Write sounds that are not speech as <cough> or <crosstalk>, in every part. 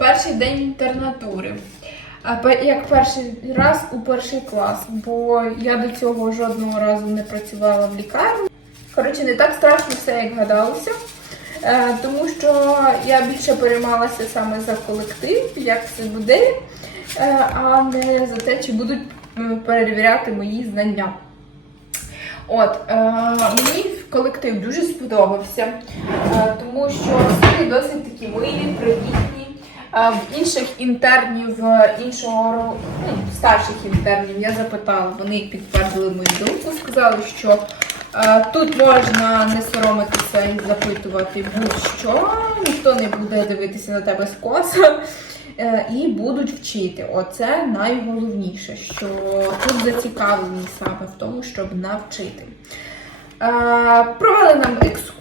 перший день інтернатури. Як перший раз у перший клас, бо я до цього жодного разу не працювала в лікарні. Коротше, не так страшно все, як гадалося. Е, тому що я більше переймалася саме за колектив, як все буде, е, а не за те, чи будуть перевіряти мої знання. От, е, мені колектив дуже сподобався, е, тому що всі досить такі милі, привітні. Е, в інших інтернів е, іншого ну, старших інтернів я запитала, вони підтвердили мою думку, сказали, що е, тут можна не соромитися і запитувати будь-що, ніхто не буде дивитися на тебе скоса. Е, І будуть вчити. Оце найголовніше, що тут зацікавлені саме в тому, щоб навчити. Е, Провели нам екскурсію,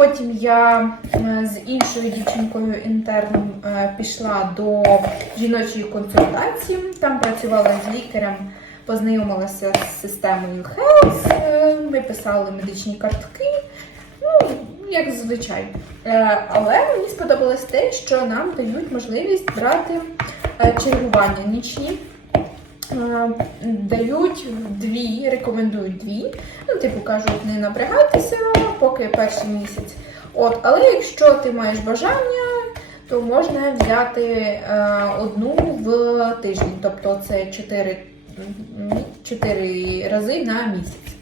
потім я е, з іншою дівчинкою інтерном е, пішла до жіночої консультації. Там працювала з лікарем, познайомилася з системою Health, е, ми писали медичні картки. Ну, як зазвичай. Але мені сподобалось те, що нам дають можливість брати чергування нічні. Е, Дають дві, рекомендують дві. Ну, типу кажуть, не напрягайтеся, поки перший місяць. От, але якщо ти маєш бажання, то можна взяти е, одну в тиждень. Тобто це 4, 4 рази на місяць.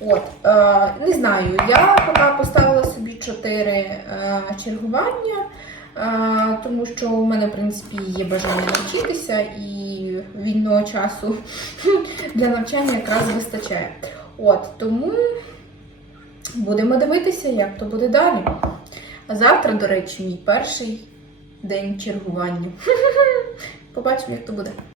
От, е, не знаю, я поки поставила собі 4 е, чергування, тому що у мене, в принципі, є бажання навчитися і вільного часу <laughs> для навчання якраз вистачає. От, тому будемо дивитися, як то буде далі. А завтра, до речі, мій перший день чергування. <laughs> Побачимо, як то буде.